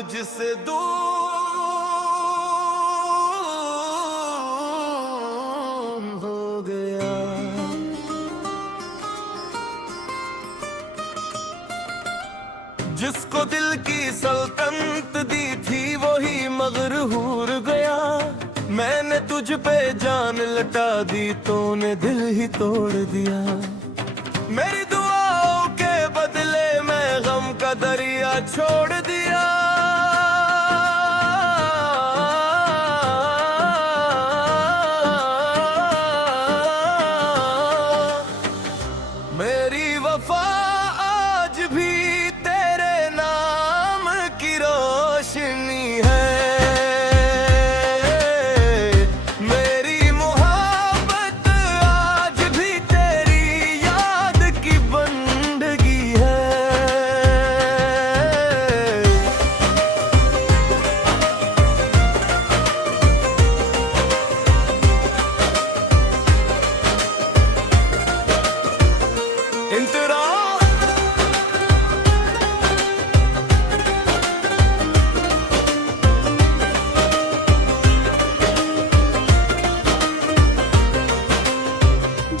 मुझसे दूर हो गया। जिसको दिल की सल्तनत दी थी वही मगरूर गया। मैंने तुझ पे जान लटा दी तूने दिल ही तोड़ दिया। मेरी दुआओं के बदले मैं गम का दरिया छोड़ दिया। मेरी वफा आज भी तेरे नाम की रोशनी है।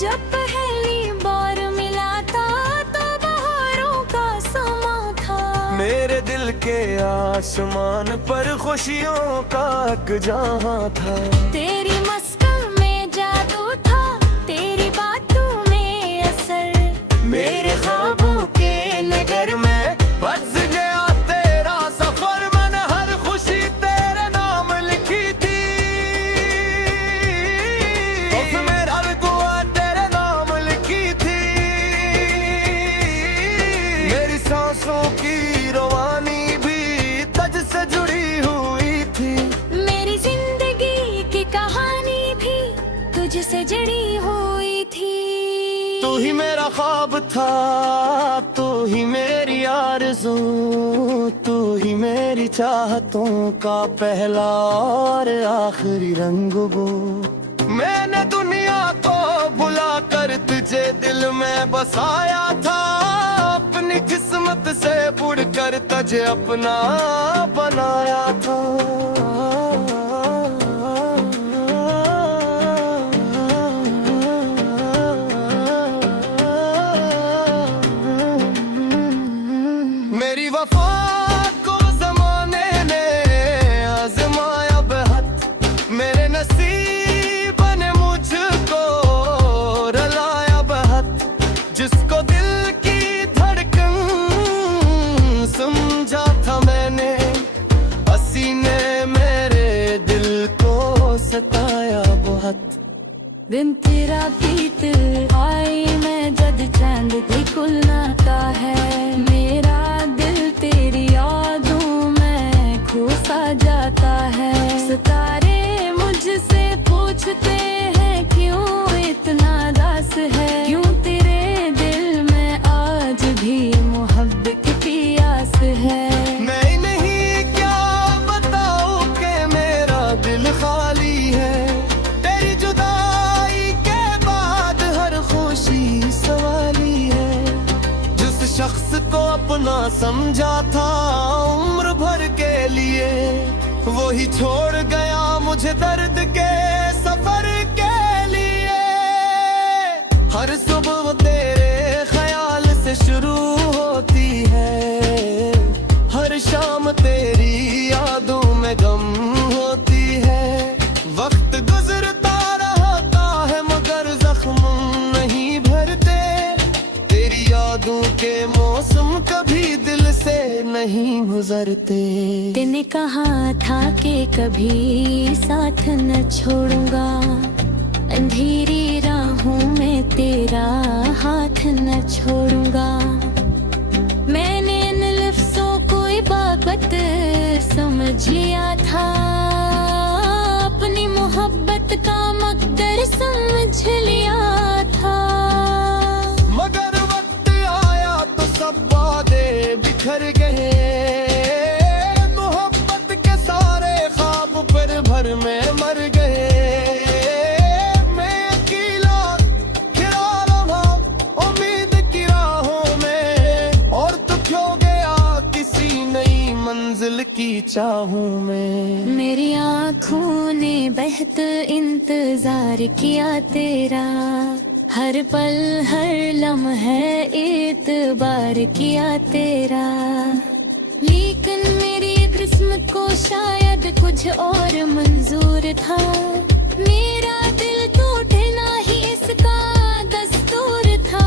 जब पहली बार मिला था तो बहारों का समा था। मेरे दिल के आसमान पर खुशियों का एक जहां था। तेरी मस्कन में जादू था, तेरी बातों में असर। मेरे ख्वाबों के नगर में बस गया तेरा सफर। मैंने हर खुशी तेरे नाम लिखी थी। उसमें हर दुआ तेरे नाम लिखी थी। मेरी सांसों की रवानी भी तुझ से जुड़ी हुई थी। मेरी जिंदगी की कहानी भी तुझसे जुड़ी हुई थी। तू ही मेरा ख्वाब था, तू ही मेरी आरज़ू, तू ही मेरी चाहतों का पहला और आखिरी रंग वो। मैंने दुनिया को भुला कर तुझे दिल में बसाया था। अपनी किस्मत से बुड़कर तुझे अपना बनाया था। मेरी वफा को ज़माने ने आज़माया बेहद। मेरे नसीब ने मुझको रुलाया बेहद। जिसको दिल की धड़कन समझा था मैंने, हंसी ने मेरे दिल को सताया बहुत। दिन तेरा बीत आई मैं जद चांद भी खुलना है। मेरा दिल तेरी यादों में खो सा जाता है। सितारे मुझसे पूछते हैं क्यों इतना दास है। क्यों तेरे दिल में आज भी मोहब्बत की आस है। मैं नहीं क्या बताऊं कि मेरा दिल खाली है। तेरी जुदाई के बाद हर खुशी सवाली है। जिस शख्स को अपना समझा था उम्र भर के लिए, वही छोड़ गया मुझे दर्द के सफर के लिए। हर सुबह तेरे ख्याल से शुरू होती है। हर शाम तेरी यादों में गम होती है। वक्त गुजरता रहता है मगर जख्म नहीं भरते। तेरी यादों के मौसम कभी दिल से नहीं गुजरते। तूने कहा था कि कभी साथ न छोड़ूंगा। अंधेरी राहों में तेरा हाथ न छोड़ूंगा। मैंने इन लफ्ज़ों को इबादत समझ लिया था। अपनी मोहब्बत का मकदर समझ लिया था। मगर वक्त आया तो सब वादे बिखर गए। मोहब्बत के सारे ख्वाब पर भर में मर गए। मैं अकेला खिला रहा उम्मीद की राहों में, और तू खो गया किसी नई मंजिल की चाहूं मैं। मेरी आँखों ने बेहद इंतजार किया तेरा, हर पल हर लम्हे एतबार किया तेरा। लेकिन मेरी किस्मत को शायद कुछ और मंजूर था, मेरा दिल टूटना ही इसका दस्तूर था।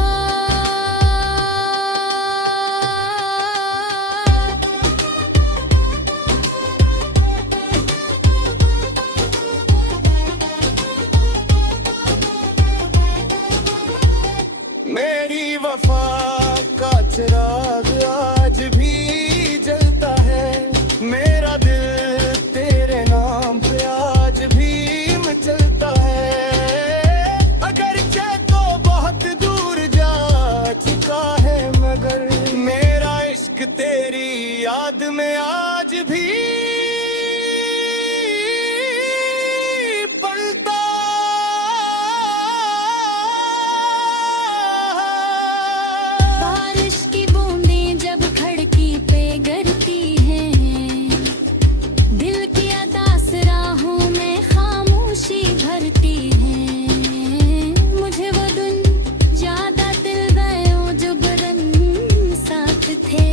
मेरी वफा का चिराग आज भी जलता है, मेरा दिल तेरे नाम पे आज भी मचलता है। अगरचे तो बहुत दूर जा चुका है, मगर मेरा इश्क तेरी याद में आज भी पलता बारिश की बूंदें जब खिड़की पे गिरती हैं, दिल की अदास राहों में खामोशी भरती है। मुझे वो दिन ज्यादा दिल गए जो बरन साथ थे,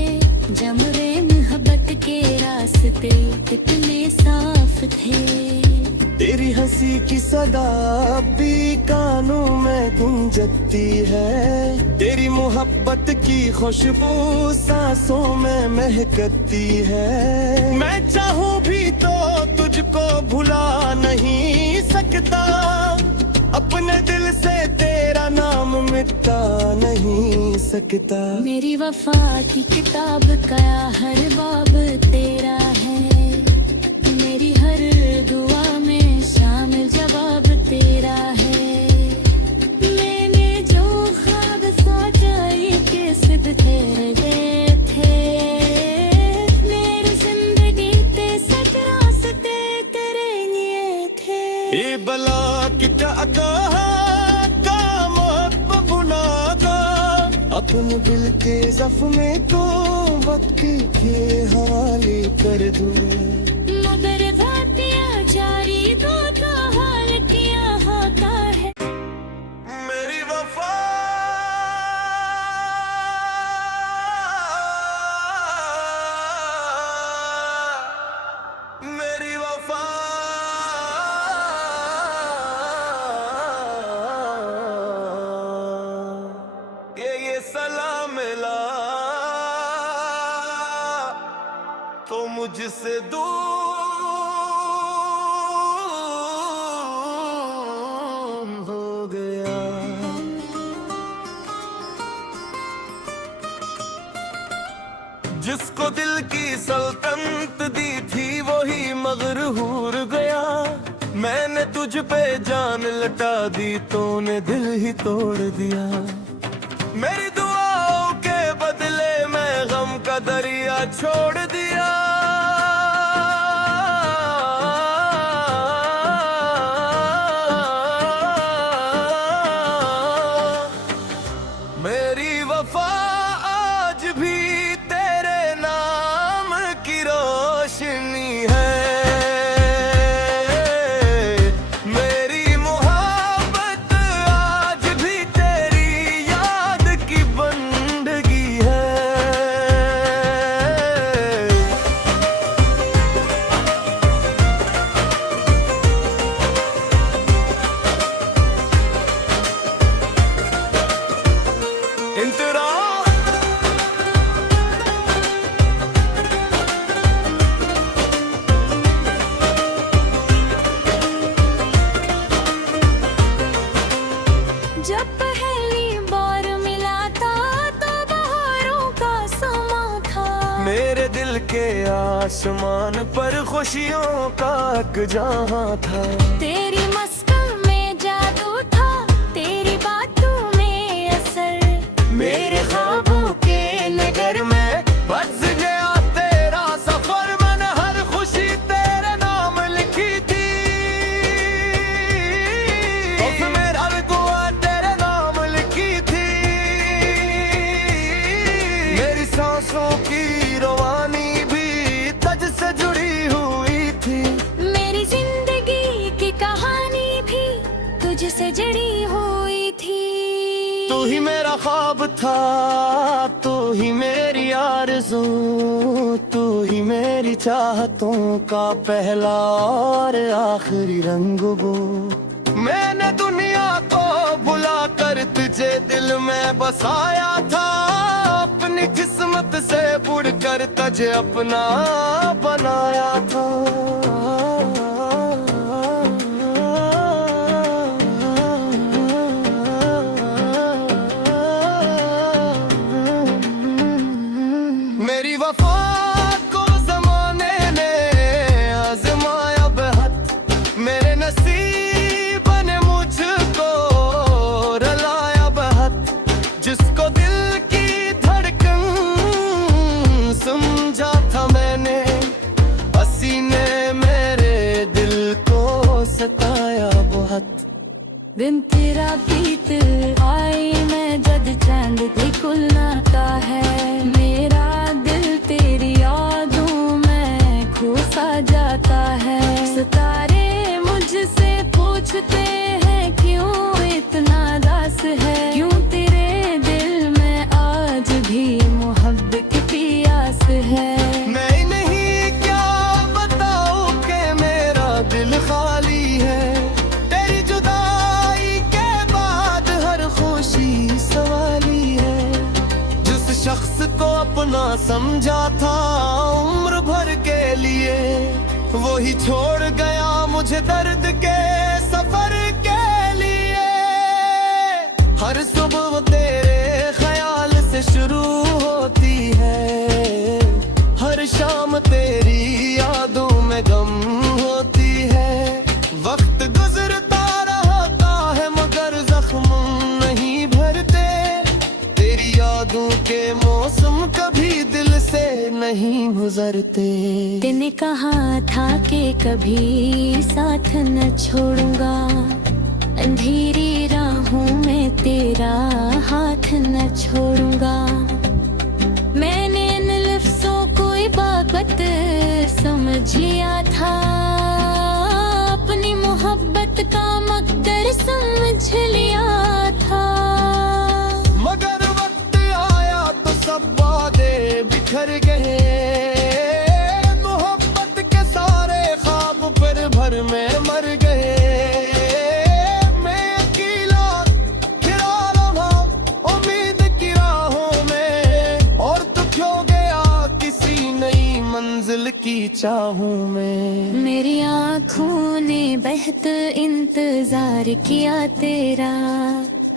जमरे मोहब्बत के रास्ते कितने साफ थे। तेरी हंसी की सदा अब भी कानों में गूंजती है, तेरी मोहब्बत की खुशबू सांसों में महकती है। मैं चाहूं भी तो तुझको भुला नहीं सकता, अपने दिल से तेरा नाम मिटा नहीं सकता। मेरी वफा की किताब का हर बाब तेरा है, मेरी हर दुआ में शामिल जवाब तेरा है। मैंने जो ख्वाब सोचा ये किस्मत तेरे थे, मेरी जिंदगी ते सच रास्ते तेरे लिए थे। ये बला किता का मोहब्बत बुलागा, अपने दिल के जख्म को वक्त के हवाले कर दूं। मगर भातिया जारी दो तो हाल किया होता है। मेरी वफा मेरी वफा ये सलाम मिला तो मुझसे दूर हो गया। जिसको दिल की सल्तनत दी थी वही मगरूर गया। मैंने तुझ पे जान लटा दी तूने दिल ही तोड़ दिया। मेरी दुआओं के बदले मैं गम का दरिया छोड़ दिया। मेरी वफा आज भी तेरे नाम की रोशनी है। मेरी मोहब्बत आज भी तेरी याद की बंदगी है। इंतरा जब पहली बार मिला था तो बहारों का समा था। मेरे दिल के आसमान पर खुशियों का एक जहां था। तेरी मस्कल में जादू था, तेरी बातों में असर। मेरे ख्वाबों के नगर में बस गया तेरा सफर। मैंने हर खुशी तेरे नाम लिखी थी। उसमें हर दुआ तेरे नाम लिखी थी। मेरी सांसों की रवानी भी तुझसे जुड़ी बनी हुई थी। तू ही मेरा ख्वाब था, तू ही मेरी आरज़ू, तू ही मेरी चाहतों का पहला और आखिरी रंग वो। मैंने दुनिया को बुला कर तुझे दिल में बसाया था, अपनी किस्मत से बुड़कर तुझे अपना बनाया था। मेरी वफा को ज़माने ने आज़माया बेहद, मेरे नसीब ने मुझको रुलाया बेहद। जिसको दिल की धड़कन समझा था मैंने, हंसी ने मेरे दिल को सताया बहुत। दिन तेरा बीत आई मैं जद चांद भी खुलना का है, मेरा दिल तेरी यादों में खो सा जाता है। सितारे मुझसे पूछते हैं क्यों इतना दास है, क्यों तेरे दिल में आज भी मोहब्बत की प्यास है। मैं नहीं क्या बताऊं कि मेरा दिल खाली है, तेरी जुदाई के बाद हर खुशी सवाली है। जिस शख्स को अपना समझा था उम्र भर के लिए, वो ही छोड़ गया मुझे दर्द के सफर के लिए। हर सुबह तेरे ख्याल से शुरू होती है, हर शाम तेरी यादों में गम होती है। वक्त गुजरता रहता है मगर जख्म नहीं भरते, तेरी यादों के मौसम कभी दिल से नहीं गुजरते। तूने कहा था कि कभी साथ न छोड़ूंगा, अंधेरी राहों में तेरा हाथ न छोड़ूंगा। मैंने इन लफ्ज़ों को इबादत समझ लिया था, अपनी मोहब्बत का मकदर समझ लिया था। मगर वक्त आया तो सब वादे बिखर गए, मोहब्बत के सारे ख्वाब फिर भर में मर गए। मैं अकेला खिला रहा उम्मीद की राहों में, और तू खो गया किसी नई मंजिल की चाहों में। मेरी आँखों ने बेहद इंतजार किया तेरा,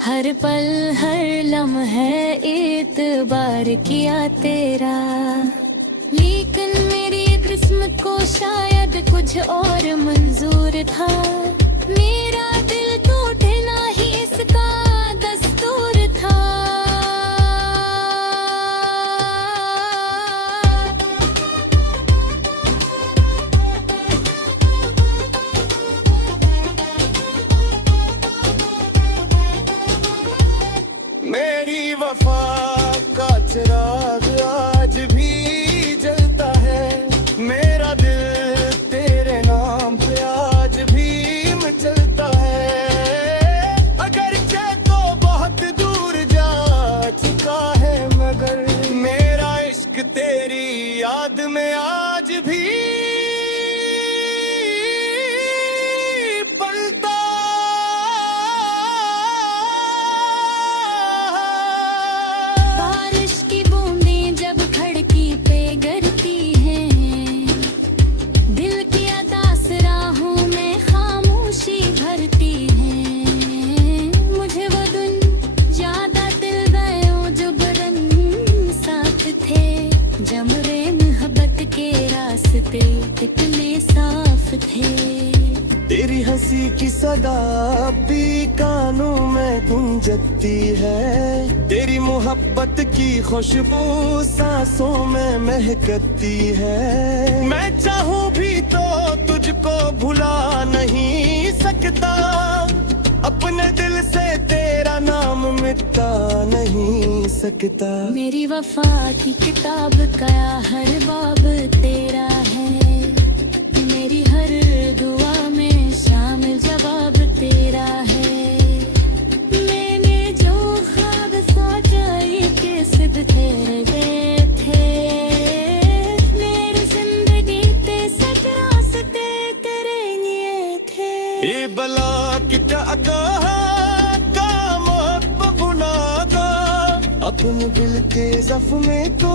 हर पल हर लम्हे एतबार किया तेरा। लेकिन मेरी किस्मत को शायद कुछ और मंजूर था, मेरा दिल टूटना ही इसका दस्तूर था। मेरी वफा का चिराग आज भी जलता है, मेरा दिल तेरे नाम पे आज भी मचलता है। अगरचे तो बहुत दूर जा चुका है मगर मेरा इश्क तेरी याद में आज भी पलता। बारिश की बूंदें जब खिड़की पे गिरती हैं, दिल की अदास राहों में खामोशी भरती हैं। मुझे वो दिन ज्यादा दिल गयो जो बरन साथ थे, जमरे मोहब्बत के रास्ते कितने साफ थे। तेरी हंसी की सदा भी कानों में गूंजती है, तेरी मोहब्बत की खुशबू सांसों में महकती है। मैं चाहूं भी तो तुझको भुला नहीं सकता, अपने दिल से तेरा नाम मिटा नहीं सकता। मेरी वफा की किताब का हर बाब तेरा है, मेरी हर दुआ में शामिल जवाब तेरा है। तुम दिल के जख्म को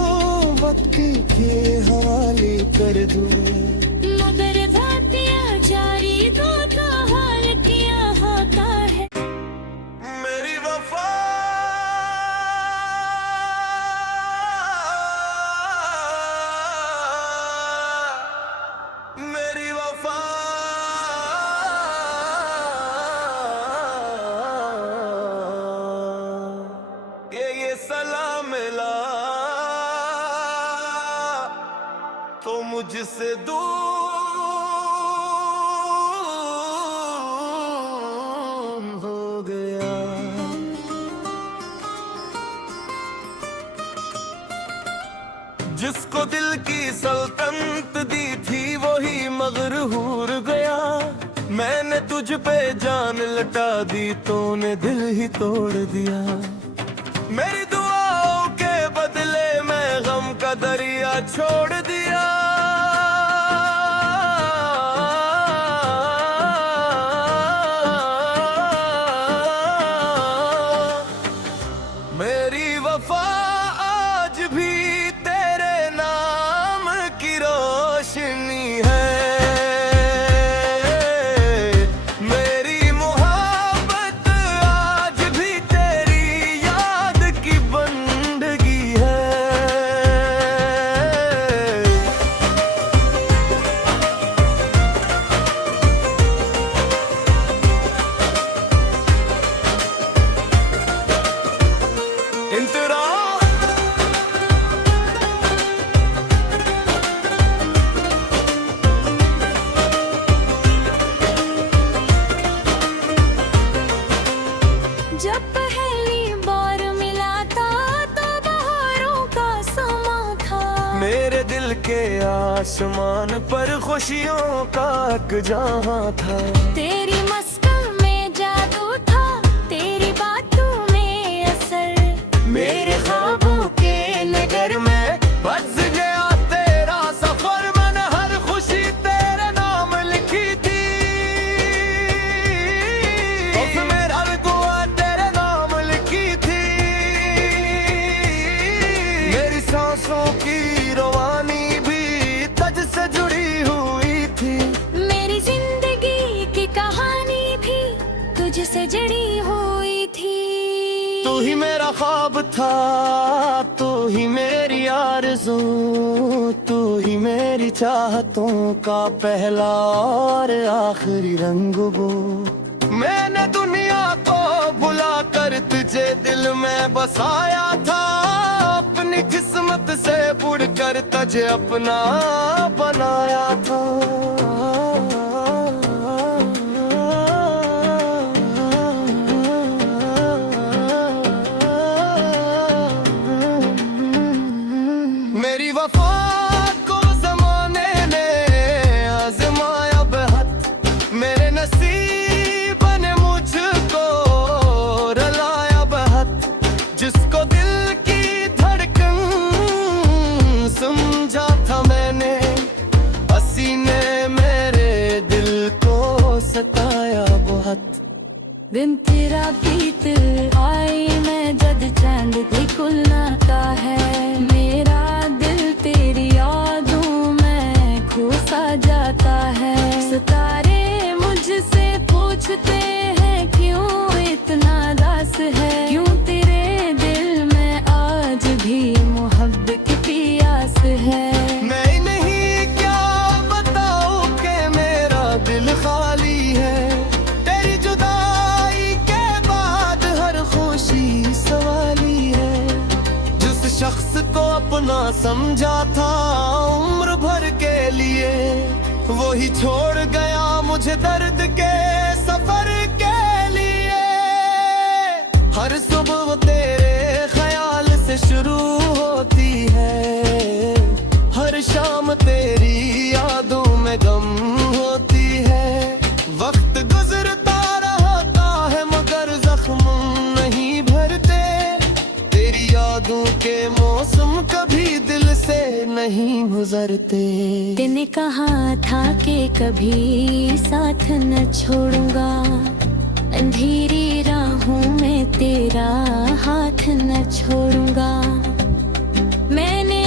वक्त के हवाले कर दो। मगर बातियां जारी दो तो हाल क्या होता है। मेरी वफा मेरी वफा ये सलाम मिला तो मुझसे दूर हो गया। जिसको दिल की सल्तनत दी थी वही मगरूर गया। मैंने तुझ पे जान लटा दी तूने दिल ही तोड़ दिया। मेरी दुआओं के बदले मैं गम का दरिया छोड़ दिया। मेरी वफा आज भी तेरे नाम की रोशनी है। मेरी मोहब्बत आज भी तेरी याद की बंदगी है। इंतरा जब पहली बार मिला था तो बहारों का समा था। मेरे दिल के आसमान पर खुशियों का एक जहां था। तेरी मस्कल में जादू था, तेरी बातों में असर। मेरे ख्वाबों के नगर में बस गया तेरा सफर। मैंने हर खुशी तेरे नाम लिखी थी। उसमें हर दुआ तेरे नाम लिखी थी। मेरी सांसों की रवानी भी तुझ से जुड़ी हुई थी। मेरी जिंदगी की कहानी भी तुझसे जुड़ी हुई थी। तू ही मेरा ख्वाब था, तू ही मेरी आरज़ू, तू ही मेरी चाहतों का पहला और आखिरी रंग वो। मैंने दुनिया को भुला कर तुझे दिल में बसाया था। अपनी किस्मत से बुड़कर तुझे अपना बनाया था। मेरी वफा को ज़माने ने आज़माया बेहद। मेरे नसीब ने मुझको रुलाया बेहद। जिसको दिल की धड़कन समझा था मैंने, हंसी ने मेरे दिल को सताया बहुत। दिन तेरा बीत आई मैं जद चांद भी खुलना है। मेरा दिल तेरी यादों में खो सा जाता है। सितारे मुझसे पूछते हैं क्यों इतना दास है। क्यों तेरे दिल में आज भी मोहब्बत की आस है। मैं नहीं क्या बताऊं कि मेरा दिल खाली है। तेरी जुदाई के बाद हर खुशी सवाली है। जिस शख्स को अपना समझा था उम्र भर के लिए, वही छोड़ गया मुझे दर्द के सफर के लिए। हर सुबह तेरे ख्याल से शुरू होती है। हर शाम तेरी यादों में गम होती है। वक्त गुजरता रहता है मगर जख्म नहीं भरते। तेरी यादों के मौसम कभी दिल से नहीं गुजरते। तूने कहा था कि कभी साथ न छोड़ूंगा, अंधेरी राहों में तेरा हाथ न छोड़ूंगा। मैंने